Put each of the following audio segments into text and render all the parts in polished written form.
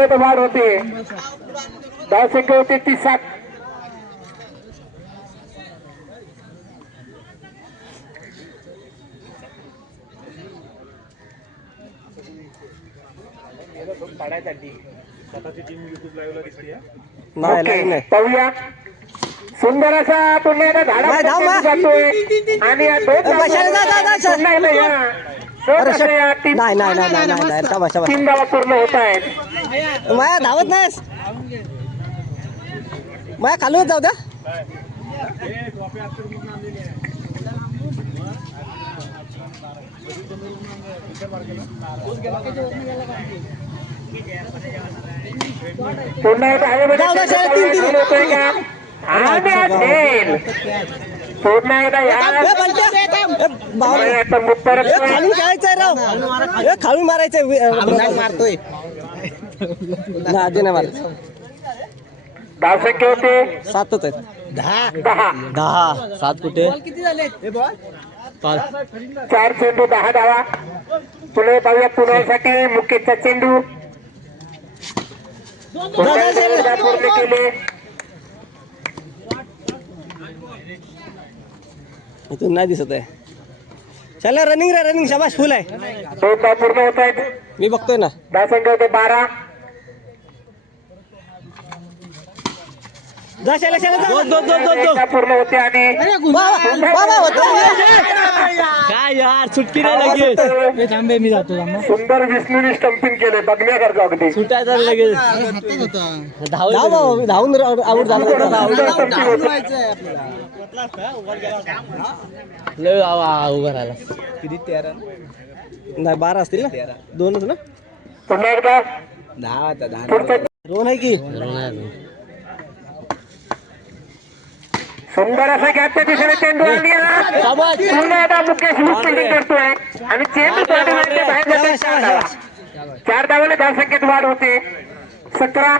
पुण्यात वाढ होते. धावसंख्या होते 30-7. पाहूया सुंदर असा पुन्हा एकदा झाडा जातोय आणि या दोन तीन धावा पूर्ण होत आहेत. माया धावत नाहीस माया खालून जाऊ द्या. पुन्हा एकदा पुन्हा खालून खेळायचंय राव खालून मारायचंय मारतोय नाही मारायचं. धावसंख्या होते 7च आहेत. 10 7 कुठे 4 चेंडू 10 धावा. पुणे पाहूया पुण्यासाठी मुकेशचा चेंडू पूर्ण केले. इथून नाही दिसत आहे. चला रनिंग रे रनिंग शाबाश फुल आहे. 2 धाव पूर्ण होत आहेत. मी बघतोय ना. धावसंख्या होते 12. जा शाला पूर्ण होते आणि काय यार सुटकी नाही लगेच. मी जातो सुंदर विष्णूने स्टंपिंग केले बघण्यासारखं अगदी. सुटायचं लगेच धावून आऊट झालं. उभा राहिला किती 13 नाही 12 असतील ना 2च ना. पुन्हा एकदा 2 आहे की सुंदर असा गॅपच्या दिशेने चेंडू आणि पुन्हा एकदा मुकेश फिल्डिंग करतोय आणि चेंडू बाहेर जातोय. 4 धावाने धावसंख्येत वाढ होते 17.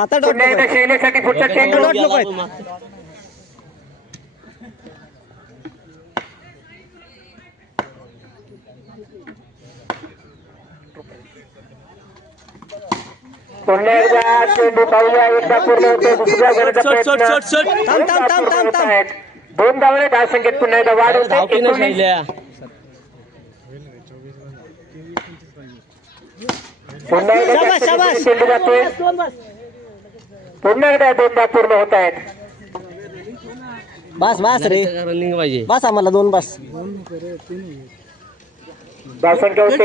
आता पुन्हा एकदा शैलेसाठी पुढचा चेंडू पुन्हा एकदा चेंडू पाहूया. एकदा पूर्ण होते दुसऱ्या घेण्याचा प्रयत्न. 2 धावाने धावसंख्येत पुन्हा एकदा वाढ होते. पुन्हा एकदा चेंडू जातोय. पुन्हा एकदा 2 धाव पूर्ण होत आहेत. बस रे रनिंग पाहिजे. बस आम्हाला 2 बस. धावसंख्या होते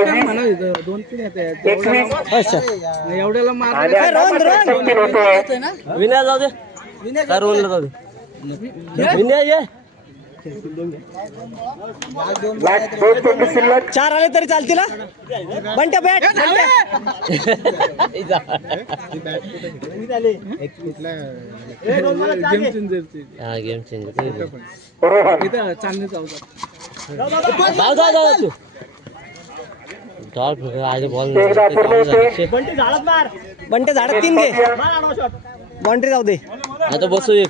21. विनय जाऊ दे रोहनला जाऊ दे. विनय ये 4 आले तरी चालतील. बंट्या बॅट गेम चेंजर बंटे झाडात 3 घे. बाउंड्री जाऊ दे. आता बसू एक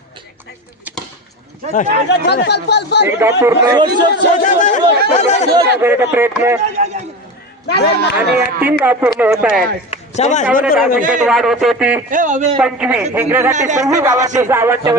प्रयत्न आणि 3 धाव पूर्ण होत आहेत. वाढ होत होती 25. इंग्रजांची 26 धावांची 6 धावांच्या